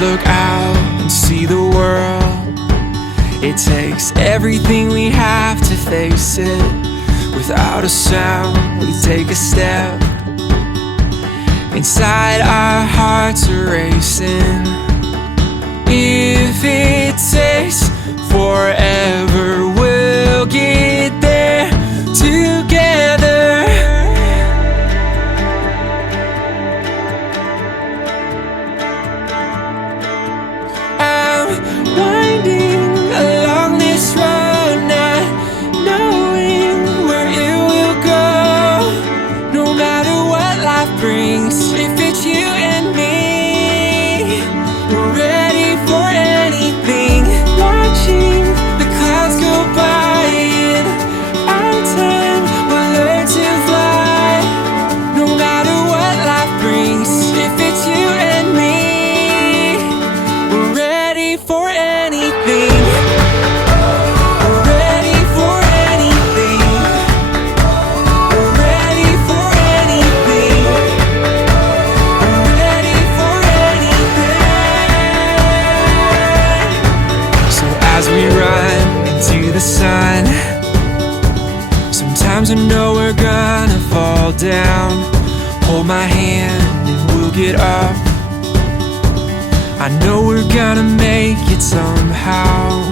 look out and see the world. It takes everything we have to face it. Without a sound, we take a step. Inside our hearts are racing. If it takes forever, we'll get there together. I'm winding along this road, not knowing where it will go. No matter what life brings, if it's you and me, we're ready for anything. Watching the clouds go by, in our time we'll learn to fly. No matter what life brings, if it's you and me, we're ready for anything. We're ready for anything. We're ready for anything. We're ready for anything. So as we run into the sun, sometimes I know we're gonna fall down. Hold my hand and we'll get up. I know we're gonna make it somehow.